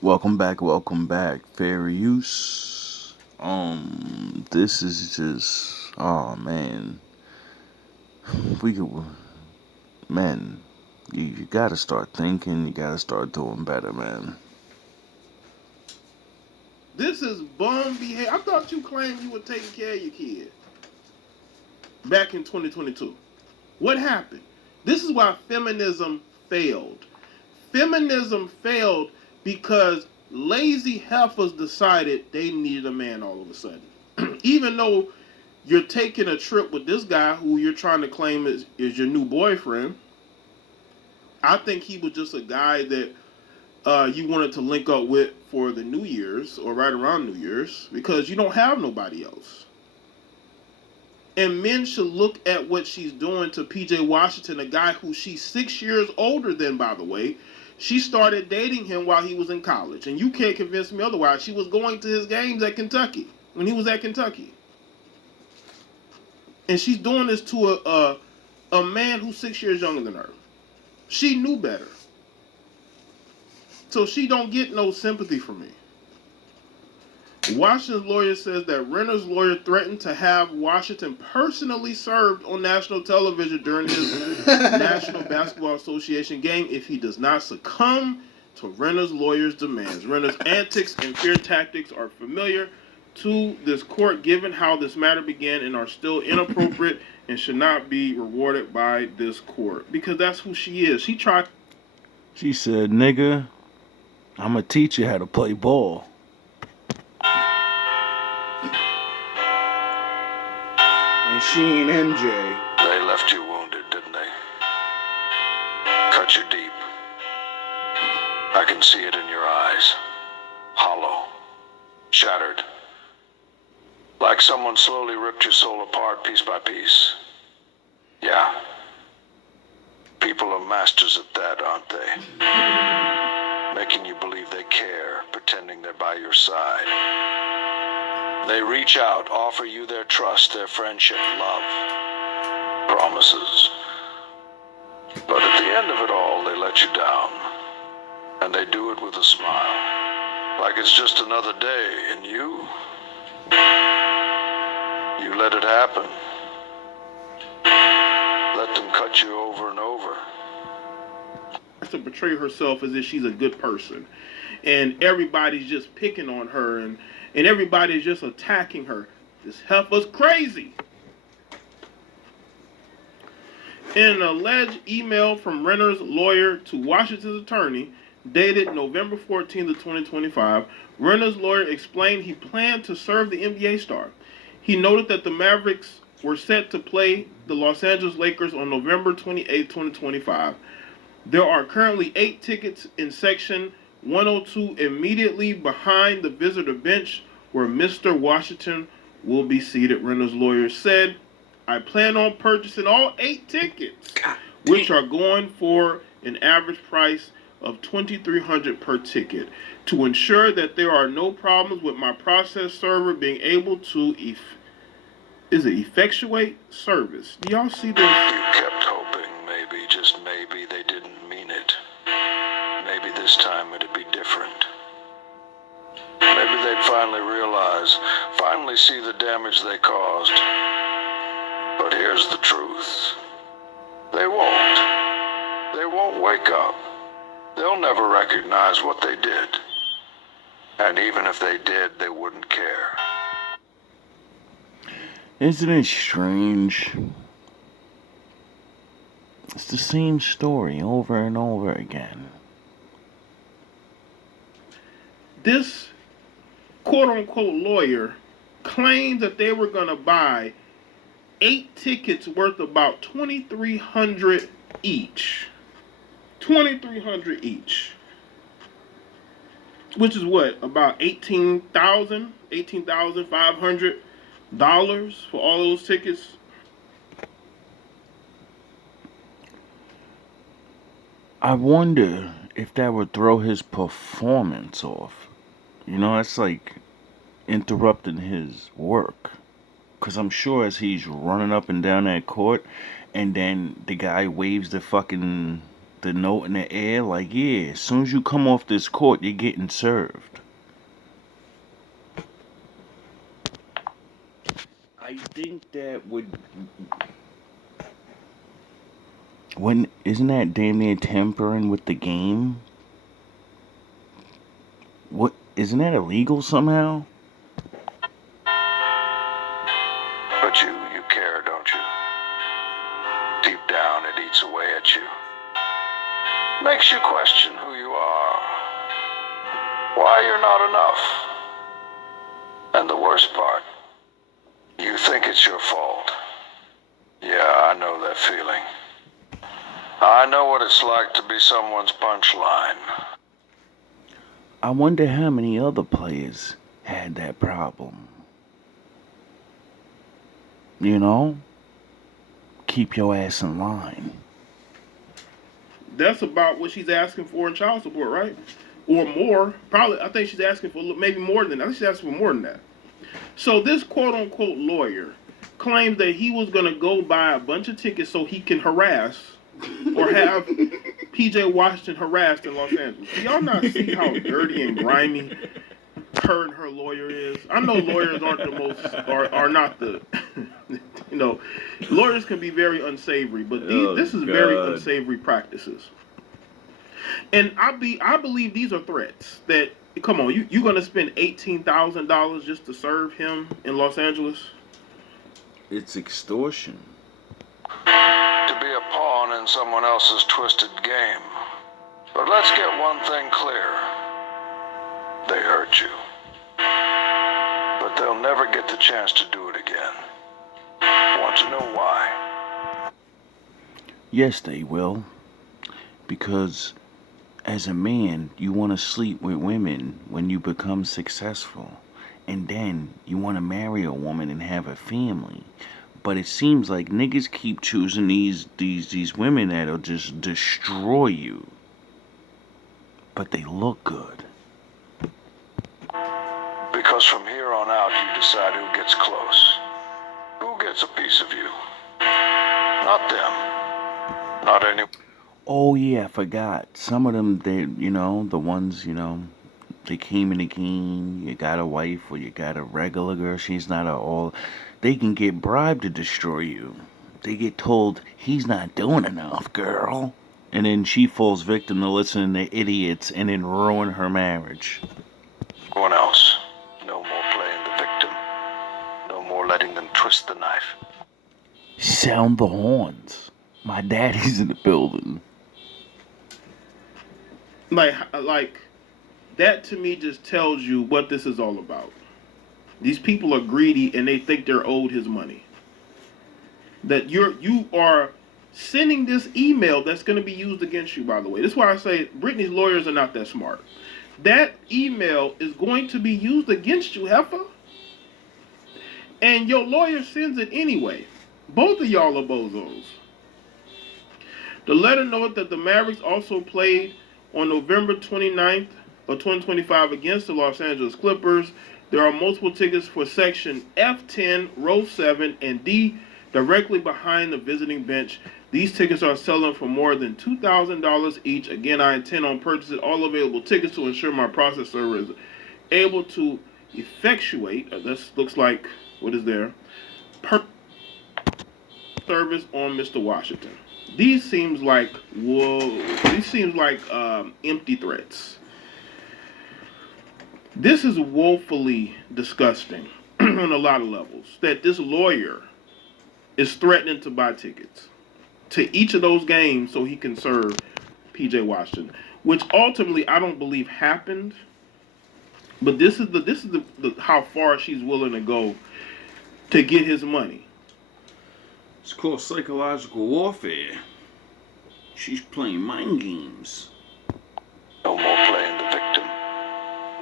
Welcome back. Fair use. This is just, oh man, we could, man, you gotta start thinking. You gotta start doing better, man. This is bum behavior. I thought you claimed you were taking care of your kid back in 2022. What happened? This is why feminism failed. Feminism failed because lazy heifers decided they needed a man all of a sudden. Even though you're taking a trip with this guy who you're trying to claim is your new boyfriend, I think he was just a guy that you wanted to link up with for the New Year's or right around New Year's because you don't have nobody else. And men should look at what she's doing to PJ Washington, a guy who she's 6 years older than, by the way. She started dating him while he was in college. And you can't convince me otherwise. She was going to his games at Kentucky when he was at Kentucky. And she's doing this to a man who's 6 years younger than her. She knew better. So she don't get no sympathy from me. Washington's lawyer says that Renner's lawyer threatened to have Washington personally served on national television during his National Basketball Association game if he does not succumb to Renner's lawyer's demands. Renner's antics and fear tactics are familiar to this court given how this matter began and are still inappropriate and should not be rewarded by this court. Because that's who she is. She tried. She said, "Nigga, I'ma teach you how to play ball." And she ain't MJ. They left you wounded, didn't they? Cut you deep. I can see it in your eyes. Hollow. Shattered. Like someone slowly ripped your soul apart piece by piece. Yeah. People are masters at that, aren't they? Making you believe they care, pretending they're by your side. They reach out, offer you their trust, their friendship, love, promises. But at the end of it all, they let you down. And they do it with a smile. Like it's just another day, and you let it happen. Let them cut you over and over. To portray herself as if she's a good person. And everybody's just picking on her and everybody's just attacking her. This heifer's crazy. In an alleged email from Renner's lawyer to Washington's attorney, dated November 14th of 2025, Renner's lawyer explained he planned to serve the NBA star. He noted that the Mavericks were set to play the Los Angeles Lakers on November 28, 2025. There are currently 8 tickets in section 102 immediately behind the visitor bench where Mr. Washington will be seated, Renner's lawyer said. I plan on purchasing all 8 tickets, which are going for an average price of $2,300 per ticket, to ensure that there are no problems with my process server being able to effectuate service. Do y'all see this? You kept hoping, maybe, just maybe, they didn't mean it. Maybe this time it'd be different. Maybe they'd finally realize, finally see the damage they caused. But here's the truth. They won't. They won't wake up. They'll never recognize what they did. And even if they did, they wouldn't care. Isn't it strange? It's the same story over and over again. This quote-unquote lawyer claimed that they were going to buy 8 tickets worth about $2,300 each. $2,300 each. Which is what? About $18,500 for all those tickets. I wonder if that would throw his performance off. You know, that's like interrupting his work. Because I'm sure as he's running up and down that court, and then the guy waves the fucking the note in the air, like, yeah, as soon as you come off this court, you're getting served. I think that when isn't that damn near tampering with the game? What isn't that illegal somehow? But you care, don't you? Deep down, it eats away at you. Makes you question who you are, why you're not enough. And the worst part, you think it's your fault. Yeah, I know that feeling. I know what it's like to be someone's punchline. I wonder how many other players had that problem. You know? Keep your ass in line. That's about what she's asking for in child support, right? Or more. Probably, I think she's asking for maybe more than that. I think she's asking for more than that. So this quote unquote lawyer claims that he was going to go buy a bunch of tickets so he can harass or have PJ Washington harassed in Los Angeles. Do y'all not see how dirty and grimy her and her lawyer is? I know lawyers aren't the most, are not the, lawyers can be very unsavory, but this is very unsavory practices. And I believe these are threats that, come on, you going to spend $18,000 just to serve him in Los Angeles? It's extortion. To be a pawn in someone else's twisted game. But let's get one thing clear. They hurt you. But they'll never get the chance to do it again. Want to know why? Yes, they will. Because as a man, you want to sleep with women when you become successful. And then you want to marry a woman and have a family. But it seems like niggas keep choosing these women that'll just destroy you. But they look good. Because from here on out, you decide who gets close. Who gets a piece of you. Not them. Not any. Oh yeah, I forgot. Some of them, they, the ones, they came in the game. You got a wife or you got a regular girl. She's not all. They can get bribed to destroy you. They get told he's not doing enough, girl, and then she falls victim to listening to idiots and then ruin her marriage. One else. No more playing the victim. No more letting them twist the knife. Sound the horns. My daddy's in the building. Like that to me just tells you what this is all about. These people are greedy and they think they're owed his money. That you are sending this email that's going to be used against you, by the way. This is why I say Britney's lawyers are not that smart. That email is going to be used against you, heifer. And your lawyer sends it anyway. Both of y'all are bozos. The letter noted that the Mavericks also played on November 29th of 2025 against the Los Angeles Clippers. There are multiple tickets for section F10, row 7, and D directly behind the visiting bench. These tickets are selling for more than $2,000 each. Again, I intend on purchasing all available tickets to ensure my process server is able to effectuate, this looks like, what is there, service on Mr. Washington. These seems like, empty threats. This is woefully disgusting on a lot of levels. That this lawyer is threatening to buy tickets to each of those games so he can serve PJ Washington, which ultimately I don't believe happened. But this is the how far she's willing to go to get his money. It's called psychological warfare. She's playing mind games. No more playing the victim.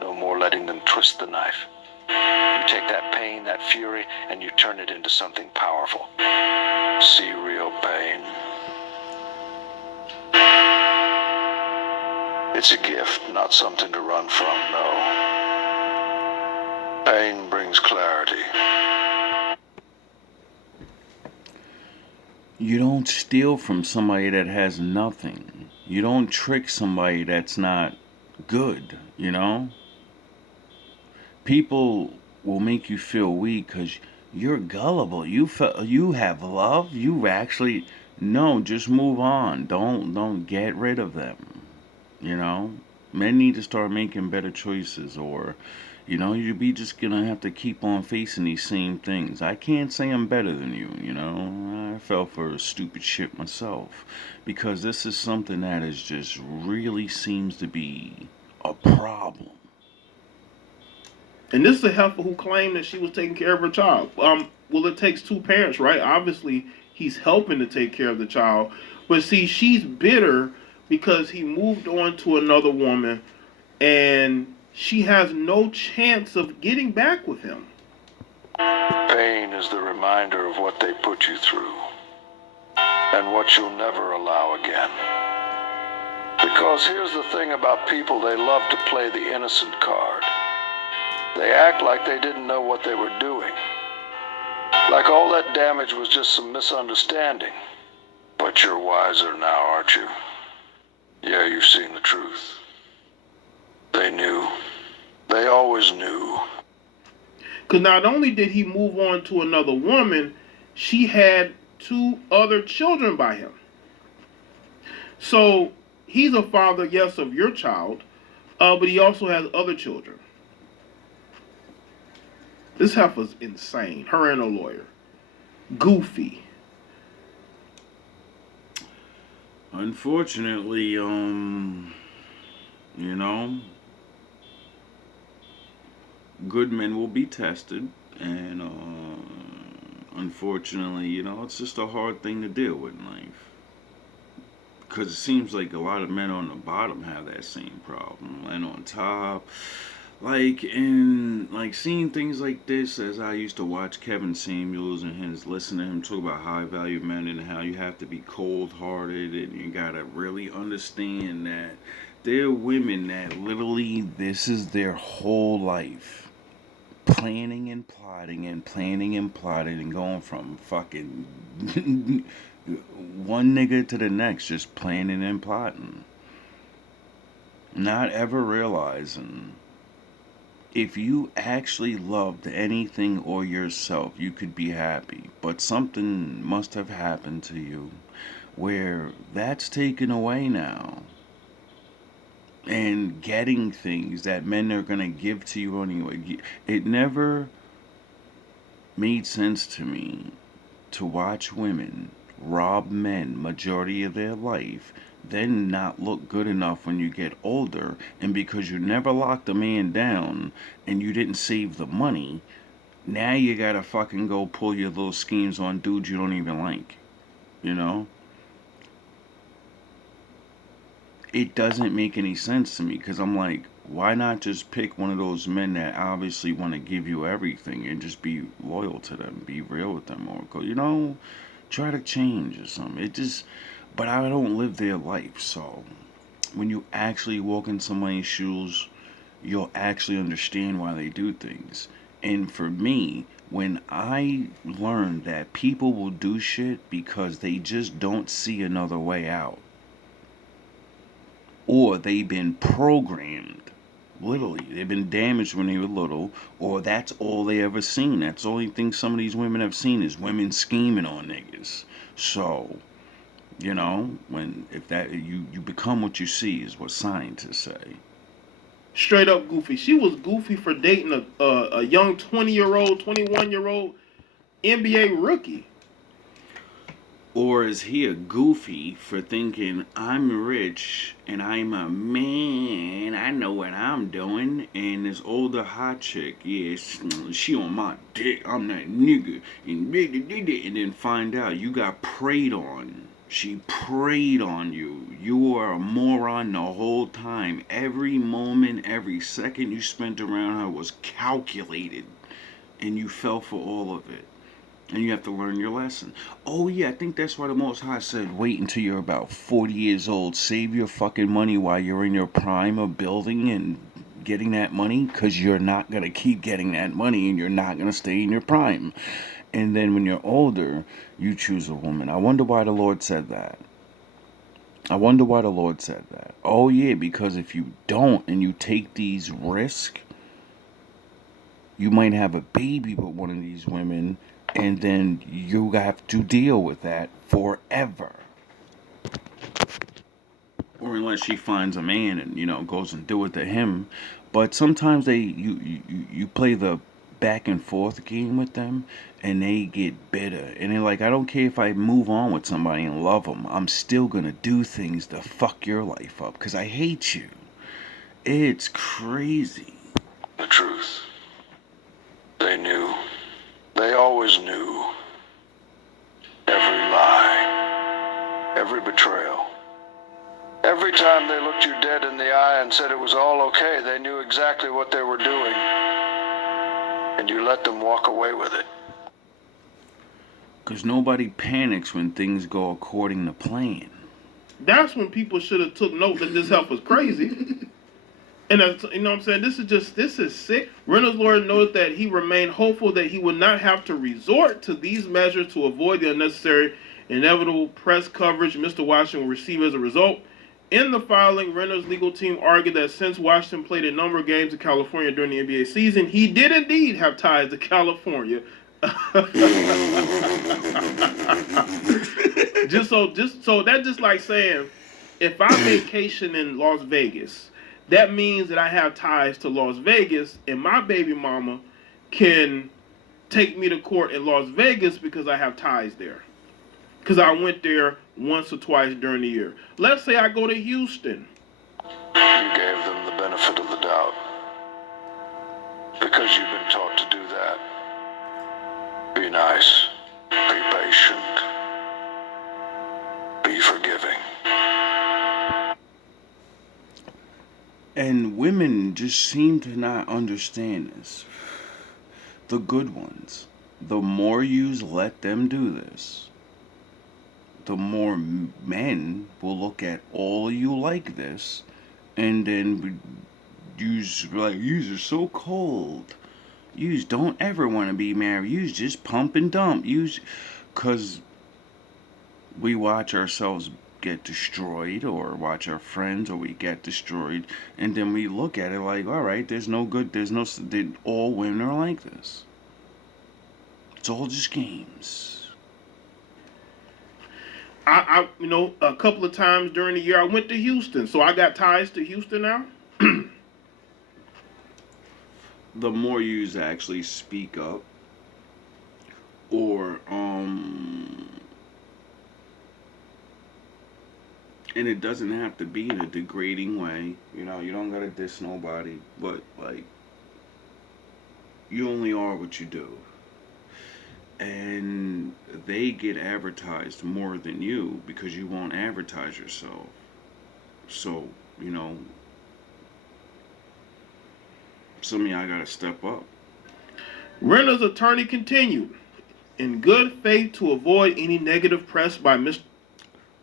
No more letting them twist the knife. You take that pain, that fury, and you turn it into something powerful. See real pain. It's a gift, not something to run from, no. Pain brings clarity. You don't steal from somebody that has nothing. You don't trick somebody that's not good, you know? People will make you feel weak because you're gullible. You have love. You actually no. Just move on. Don't get rid of them. You know, men need to start making better choices, or you be just gonna have to keep on facing these same things. I can't say I'm better than you. I fell for stupid shit myself because this is something that is just really seems to be a problem. And this is a heifer who claimed that she was taking care of her child. Well, it takes two parents, right? Obviously, he's helping to take care of the child, but see, she's bitter because he moved on to another woman, and she has no chance of getting back with him. Pain is the reminder of what they put you through and what you'll never allow again. Because here's the thing about people, they love to play the innocent card. They act like they didn't know what they were doing. Like all that damage was just some misunderstanding. But you're wiser now, aren't you? Yeah, you've seen the truth. They knew. They always knew. Because not only did he move on to another woman, she had 2 other children by him. So he's a father, yes, of your child, but he also has other children. This heifer's insane. Her and a lawyer. Goofy. Unfortunately, good men will be tested, and unfortunately, it's just a hard thing to deal with in life. Because it seems like a lot of men on the bottom have that same problem, and on top, seeing things like this, as I used to watch Kevin Samuels and listen to him talk about high value men and how you have to be cold hearted and you gotta really understand that there are women that literally this is their whole life. Planning and plotting and planning and plotting and going from fucking one nigga to the next, just planning and plotting. Not ever realizing if you actually loved anything or yourself, you could be happy. But something must have happened to you where that's taken away now. And getting things that men are going to give to you anyway. It never made sense to me to watch women rob men majority of their life, then not look good enough when you get older, and because you never locked a man down and you didn't save the money, now you gotta fucking go pull your little schemes on dudes you don't even like. It doesn't make any sense to me because I'm like, why not just pick one of those men that obviously want to give you everything and just be loyal to them, be real with them, or go, try to change or something. But I don't live their life, so when you actually walk in somebody's shoes, you'll actually understand why they do things. And for me, when I learned that people will do shit because they just don't see another way out, or they've been programmed. Literally, they've been damaged when they were little, or that's all they ever seen. That's the only thing some of these women have seen is women scheming on niggas. So, if that you become what you see is what scientists say. Straight up goofy. She was goofy for dating a young 20-year-old, 21-year-old NBA rookie. Or is he a goofy for thinking, I'm rich and I'm a man, I know what I'm doing, and this older hot chick, yes, she on my dick, I'm that nigga, and then find out you got preyed on. She preyed on you. You were a moron the whole time. Every moment, every second you spent around her was calculated, and you fell for all of it. And you have to learn your lesson. Oh yeah, I think that's why the Most High said, wait until you're about 40 years old. Save your fucking money while you're in your prime of building and getting that money, because you're not going to keep getting that money and you're not going to stay in your prime. And then when you're older, you choose a woman. I wonder why the Lord said that. I wonder why the Lord said that. Oh, yeah, because if you don't and you take these risks, you might have a baby with one of these women, and then you have to deal with that forever. Or unless she finds a man and goes and do it to him. But sometimes you play the back and forth game with them, and they get bitter, and they're like, I don't care if I move on with somebody and love them, I'm still gonna do things to fuck your life up because I hate you. It's crazy. The truth. They knew. They always knew. Every lie. Every betrayal. Every time they looked you dead in the eye and said it was all okay, they knew exactly what they were doing. And you let them walk away with it. Because nobody panics when things go according to plan. That's when people should have took note that this help was crazy. And that's, you know what I'm saying? This is sick. Reynolds' lawyer noted that he remained hopeful that he would not have to resort to these measures to avoid the unnecessary, inevitable press coverage Mr. Washington will receive as a result. In the filing, Reynolds' legal team argued that since Washington played a number of games in California during the NBA season, he did indeed have ties to California. just so that's just like saying, if I vacation in Las Vegas, that means that I have ties to Las Vegas, and my baby mama can take me to court in Las Vegas because I have ties there. Because I went there once or twice during the year. Let's say I go to Houston. You gave them the benefit of the doubt. Because you've been taught to do that. Be nice. Be patient. Be forgiving. And women just seem to not understand this. The good ones. The more you let them do this, the more men will look at all of you like this, and then you's like, yous are so cold. Yous don't ever want to be married. Yous just pump and dump. Yous, cause we watch ourselves get destroyed, or watch our friends, or we get destroyed, and then we look at it like, all right, there's no good. All women are like this. It's all just games. I a couple of times during the year I went to Houston, so I got ties to Houston now. The more you actually speak up, or and it doesn't have to be in a degrading way. You don't gotta diss nobody, but like, you only are what you do. And they get advertised more than you because you won't advertise yourself. So, some of y'all gotta step up. Reynolds' attorney continued, in good faith to avoid any negative press by Mr.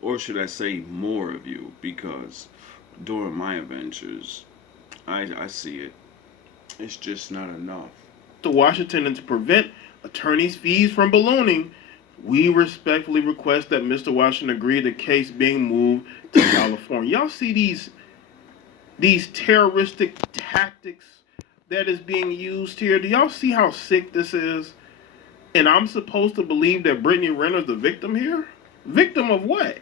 Or should I say more of you, because during my adventures, I see it. It's just not enough. Washington, and to prevent attorney's fees from ballooning, we respectfully request that Mr. Washington agree the case being moved to California. Y'all see these terroristic tactics that is being used here? Do y'all see how sick this is? And I'm supposed to believe that Brittany Renner's the victim here? Victim of what?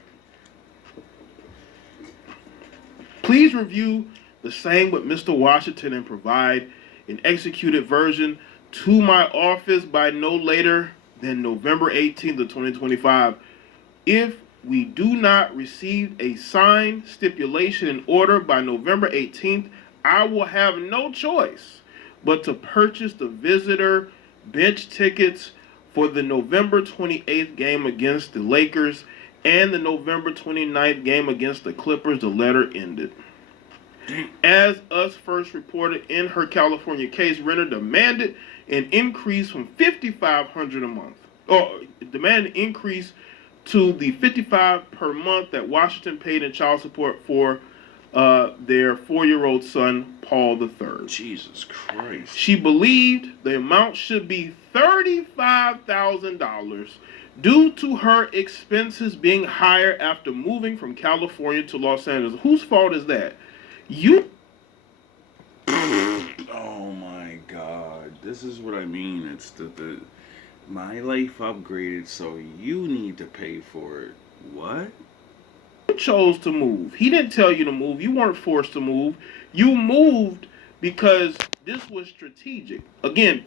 Please review the same with Mr. Washington and provide an executed version to my office by no later than November 18th of 2025. If we do not receive a signed stipulation in order by November 18th, I will have no choice but to purchase the visitor bench tickets for the November 28th game against the Lakers and the November 29th game against the Clippers. The letter ended. As Us First reported in her California case, Renner demanded an increase from $5,500 a month, or demanded an increase to the $55 per month that Washington paid in child support for their 4-year-old son, Paul III. Jesus Christ. She believed the amount should be $35,000 due to her expenses being higher after moving from California to Los Angeles. Whose fault is that? You. Oh my God. This is what I mean. It's the my life upgraded, so you need to pay for it. What? Chose to move. He didn't tell you to move. You weren't forced to move. You moved because this was strategic. Again,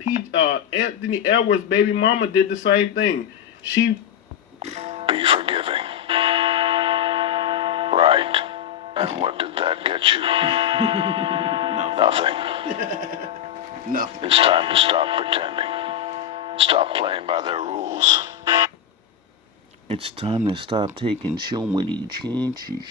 Anthony Edwards' baby mama did the same thing. She Be forgiving. Right. And what did that get you? Nothing. Nothing. It's time to stop pretending. Stop playing by their rules. It's time to stop taking so many chances.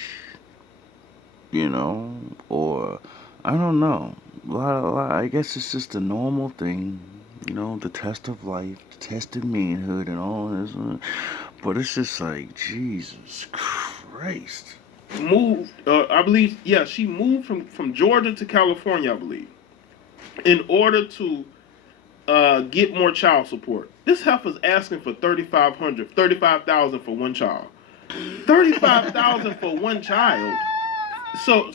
You know? Or, I don't know. I guess it's just a normal thing. You know, the test of life, the test of manhood, and all this. But it's just like, Jesus Christ. moved. I believe, yeah, she moved from Georgia to California, I believe, in order to get more child support. This heifer's asking for 35,000 for one child. 35,000 for one child. So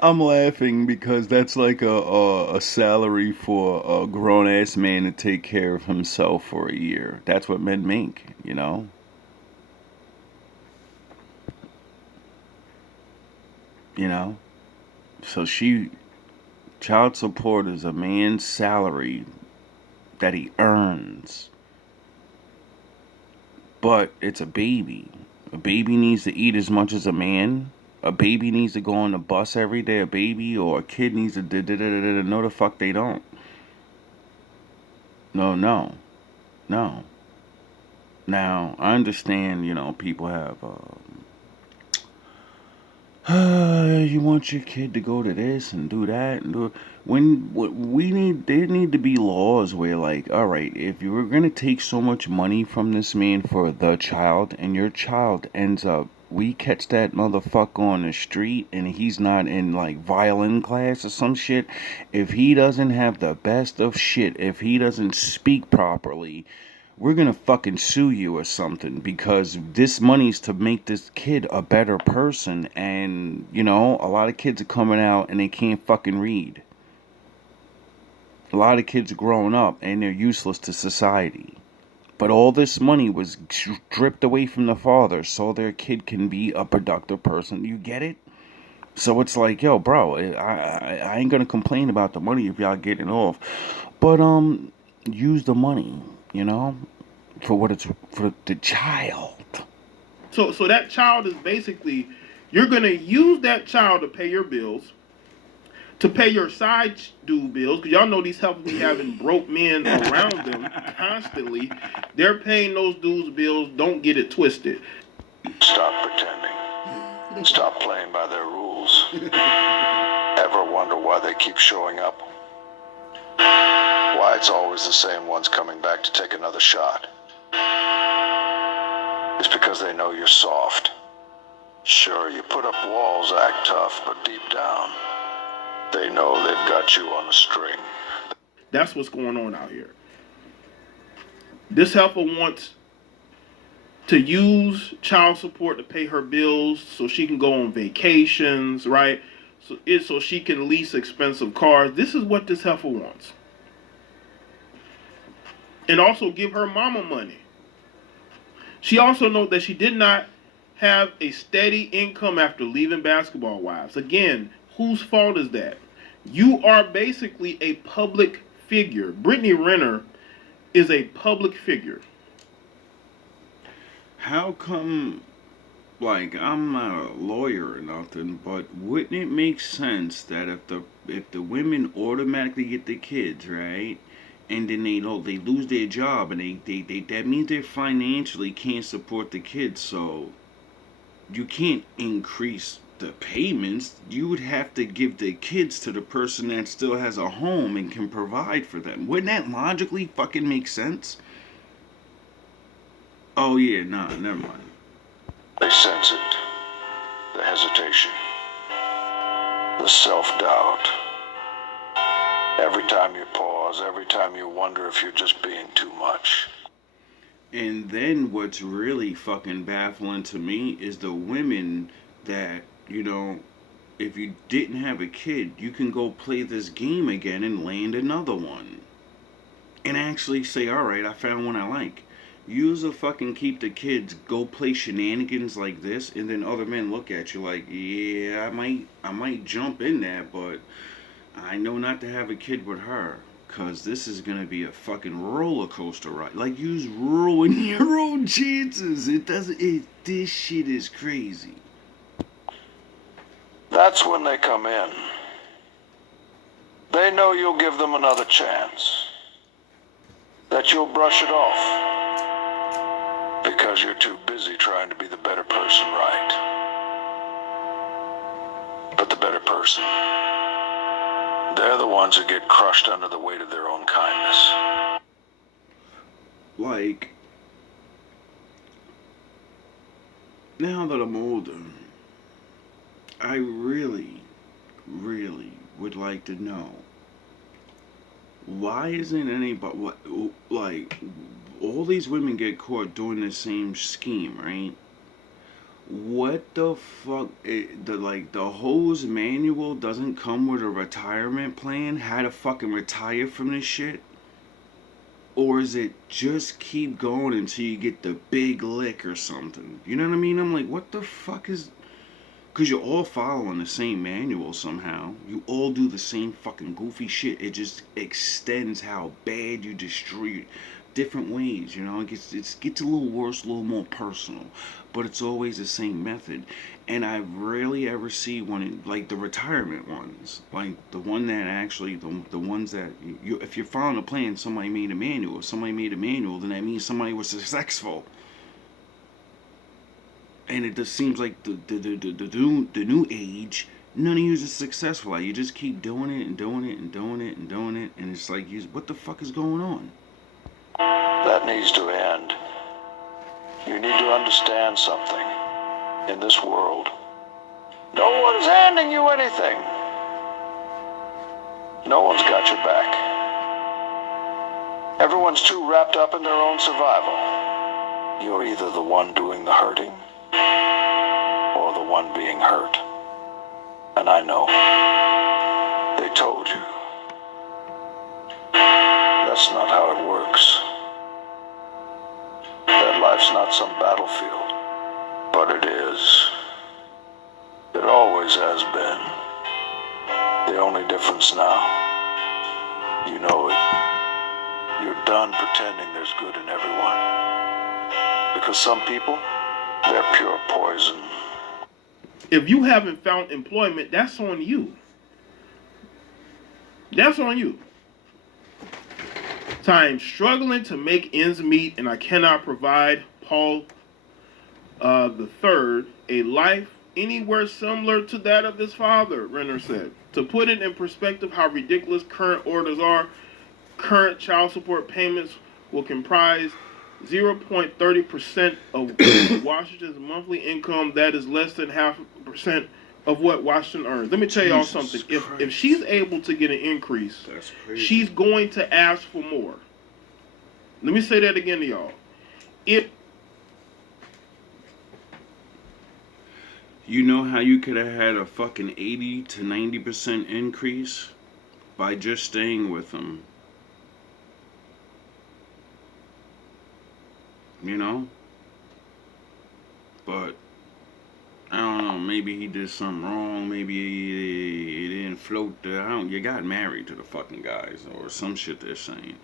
I'm laughing because that's like a salary for a grown ass man to take care of himself for a year. That's what men make, you know? You know? So child support is a man's salary that he earns. But it's a baby. A baby needs to eat as much as a man. A baby needs to go on the bus every day. A baby or a kid needs to no, the fuck they don't. No. Now, I understand, you know, people have, you want your kid to go to this and do that and do. There need to be laws where, like, all right, if you were gonna take so much money from this man for the child, and your child ends up, we catch that motherfucker on the street, and he's not in like violin class or some shit. If he doesn't have the best of shit, if he doesn't speak properly, we're gonna fucking sue you or something, because this money's to make this kid a better person. And you know, a lot of kids are coming out and they can't fucking read. A lot of kids are growing up and they're useless to society, but all this money was stripped away from the father so their kid can be a productive person. You get it? So it's like, yo, bro, I ain't gonna complain about the money if y'all getting off, but use the money, you know, for what it's for the child. so that child is basically, you're gonna use that child to pay your bills, to pay your side due bills, because y'all know these helpers be having broke men around them constantly. They're paying those dues bills. Don't get it twisted. Stop pretending. Stop playing by their rules. Ever wonder why they keep showing up? Why it's always the same ones coming back to take another shot? It's because they know you're soft. Sure, you put up walls, act tough, but deep down, they know they've got you on a string. That's what's going on out here. This helper wants to use child support to pay her bills so she can go on vacations, right? So she can lease expensive cars. This is what this heifer wants. And also give her mama money. She also knows that she did not have a steady income after leaving Basketball Wives. Again, whose fault is that? You are basically a public figure. Brittany Renner is a public figure. How come, like, I'm not a lawyer or nothing, but wouldn't it make sense that if the women automatically get the kids, right? And then they lose their job, and they that means they financially can't support the kids, so you can't increase the payments. You would have to give the kids to the person that still has a home and can provide for them. Wouldn't that logically fucking make sense? Oh yeah, nah, never mind. They sense it. The hesitation. The self-doubt. Every time you pause, every time you wonder if you're just being too much. And then what's really fucking baffling to me is the women that, if you didn't have a kid, you can go play this game again and land another one. And actually say, alright, I found one I like. Use a fucking keep the kids, go play shenanigans like this, and then other men look at you like, yeah, I might jump in that, but I know not to have a kid with her. Cause this is gonna be a fucking roller coaster ride. Like you's ruin your own chances. This shit is crazy. That's when they come in. They know you'll give them another chance. That you'll brush it off. Because you're too busy trying to be the better person, right? But the better person, they're the ones who get crushed under the weight of their own kindness. Like, now that I'm older, I really, really would like to know, why isn't anybody, like, all these women get caught doing the same scheme, right? What the fuck? The hose manual doesn't come with a retirement plan? How to fucking retire from this shit? Or is it just keep going until you get the big lick or something? You know what I mean? I'm like, what the fuck is... Because you're all following the same manual somehow. You all do the same fucking goofy shit. It just extends how bad you destroy different ways, It gets a little worse, a little more personal. But it's always the same method. And I rarely ever see one, like the retirement ones. Like the one that actually, the ones that, if you're following a plan, somebody made a manual. If somebody made a manual, then that means somebody was successful. And it just seems like the new age, none of you is successful. Like you just keep doing it and doing it and doing it and doing it, and it's like, what the fuck is going on? That needs to end. You need to understand something. In this world, no one's handing you anything. No one's got your back. Everyone's too wrapped up in their own survival. You're either the one doing the hurting, or the one being hurt. And I know. They told you. That's not how it works. That life's not some battlefield. But it is. It always has been. The only difference now, you know it. You're done pretending there's good in everyone. Because some people, they're pure poison. If you haven't found employment, that's on you. That's on you. So I am struggling to make ends meet, and I cannot provide Paul the third a life anywhere similar to that of his father, Renner said. To put it in perspective how ridiculous current orders are, current child support payments will comprise 0.30% of Washington's monthly income. That is less than 0.5% of what Washington earns. Let me tell y'all something. If she's able to get an increase, she's going to ask for more. Let me say that again to y'all. You know how you could have had a fucking 80 to 90% increase by just staying with him? But I don't know, maybe he did something wrong, maybe he didn't float you got married to the fucking guys, or some shit they're saying.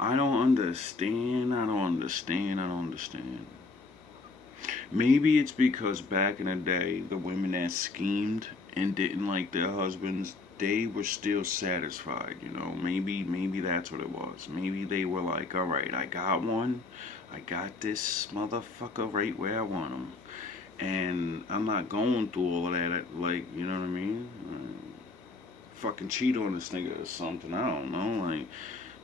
I don't understand. Maybe it's because back in the day, the women that schemed and didn't like their husbands, they were still satisfied, Maybe that's what it was. Maybe they were like, all right, I got one. I got this motherfucker right where I want him. And I'm not going through all of that, like, you know what I mean? Fucking cheat on this nigga or something, I don't know. Like,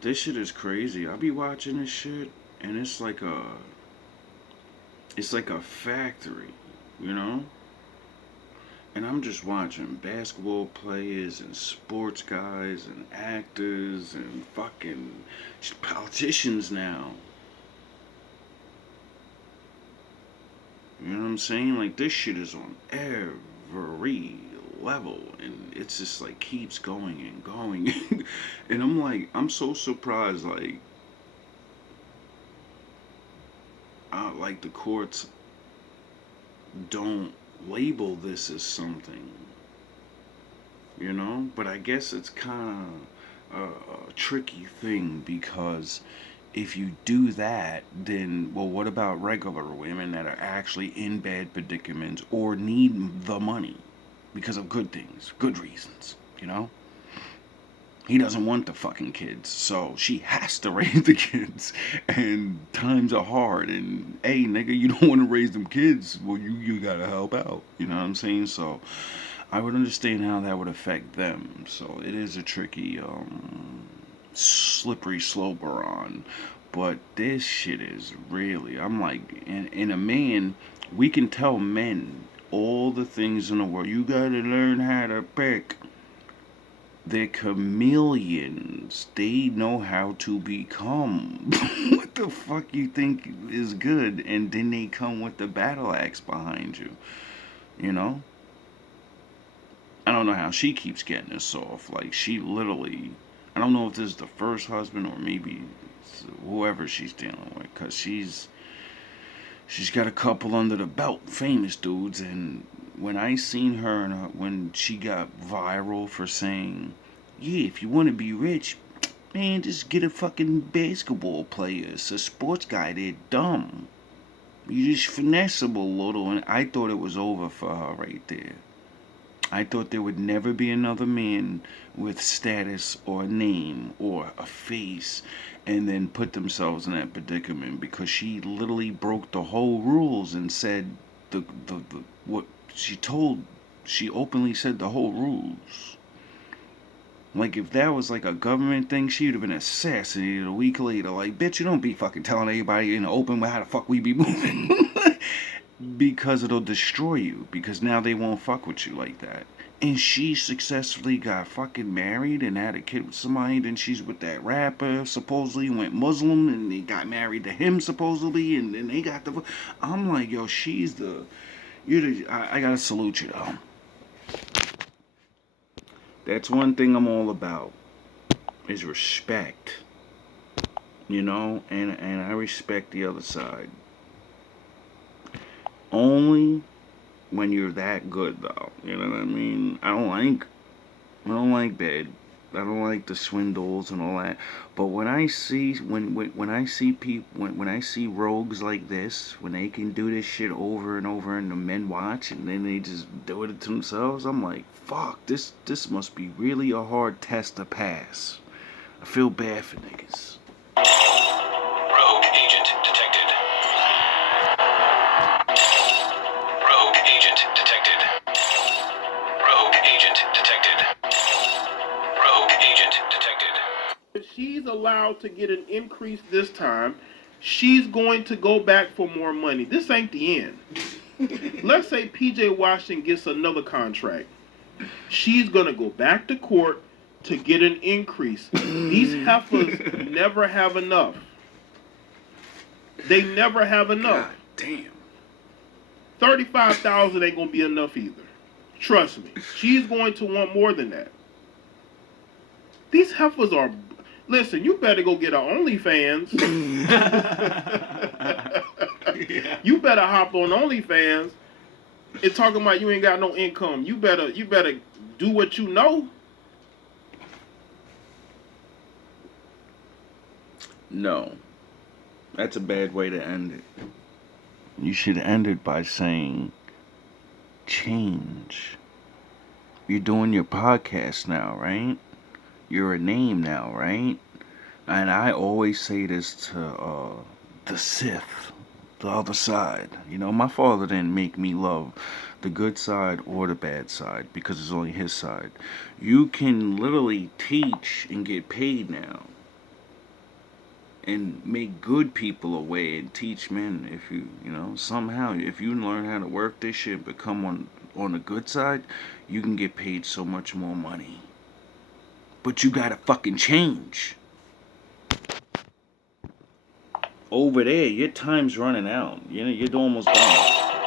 this shit is crazy. I be watching this shit, and it's like It's like a factory, you know? And I'm just watching basketball players and sports guys and actors and fucking politicians now. You know what I'm saying? Like, this shit is on every level, and it's just like keeps going and going. And I'm like, I'm so surprised, like the courts don't label this as something, you know? But I guess it's kind of a tricky thing because if you do that, then, well, what about regular women that are actually in bad predicaments or need the money because of good things, good reasons, you know? He doesn't want the fucking kids, so she has to raise the kids, and times are hard. And hey, nigga, you don't want to raise them kids. Well, you gotta help out. You know what I'm saying? So I would understand how that would affect them. So it is a tricky, slippery slope we're on. But this shit is really, I'm like, in a man, we can tell men all the things in the world. You gotta learn how to pick. They're chameleons. They know how to become. What the fuck you think is good? And then they come with the battle axe behind you. You know? I don't know how she keeps getting this off. Like, she literally. I don't know if this is the first husband or maybe it's whoever she's dealing with. Because she's got a couple under the belt, famous dudes. And when I seen her, when she got viral for saying, yeah, if you want to be rich, man, just get a fucking basketball player. It's a sports guy. They're dumb. You just finesse them a little, and I thought it was over for her right there. I thought there would never be another man with status or a name or a face and then put themselves in that predicament because she literally broke the whole rules and said the what she openly said the whole rules. Like, if that was like a government thing, she would have been assassinated a week later. Like, bitch, you don't be fucking telling everybody in the open how the fuck we be moving. Because it'll destroy you. Because now they won't fuck with you like that. And she successfully got fucking married and had a kid with somebody. Then she's with that rapper, supposedly went Muslim, and they got married to him, supposedly. And then they got the. I'm like, yo, she's the. I gotta salute you, though. That's one thing I'm all about. Is respect. You know? And I respect the other side. Only when you're that good, though. You know what I mean? I don't like bad. I don't like the swindles and all that. But when I see when I see people when I see rogues like this, when they can do this shit over and over and the men watch and then they just do it to themselves, I'm like, fuck, this must be really a hard test to pass. I feel bad for niggas. Rogue agent detected. Rogue agent detected. Rogue agent detected. Rogue agent detected. If she's allowed to get an increase this time, she's going to go back for more money. This ain't the end. Let's say PJ Washington gets another contract. She's going to go back to court to get an increase. These heifers never have enough. They never have enough. God damn. 35,000 ain't gonna be enough either. Trust me. She's going to want more than that. These heifers are. Listen, you better go get an OnlyFans. Yeah. You better hop on OnlyFans and talking about you ain't got no income. You better do what you know. No. That's a bad way to end it. You should end it by saying, change. You're doing your podcast now, right? You're a name now, right? And I always say this to the Sith, the other side. You know, my father didn't make me love the good side or the bad side because it's only his side. You can literally teach and get paid now. and make good people away and teach men. If somehow, if you learn how to work this shit and become on the good side, you can get paid so much more money. But you gotta fucking change. Over there, your time's running out. You're almost done.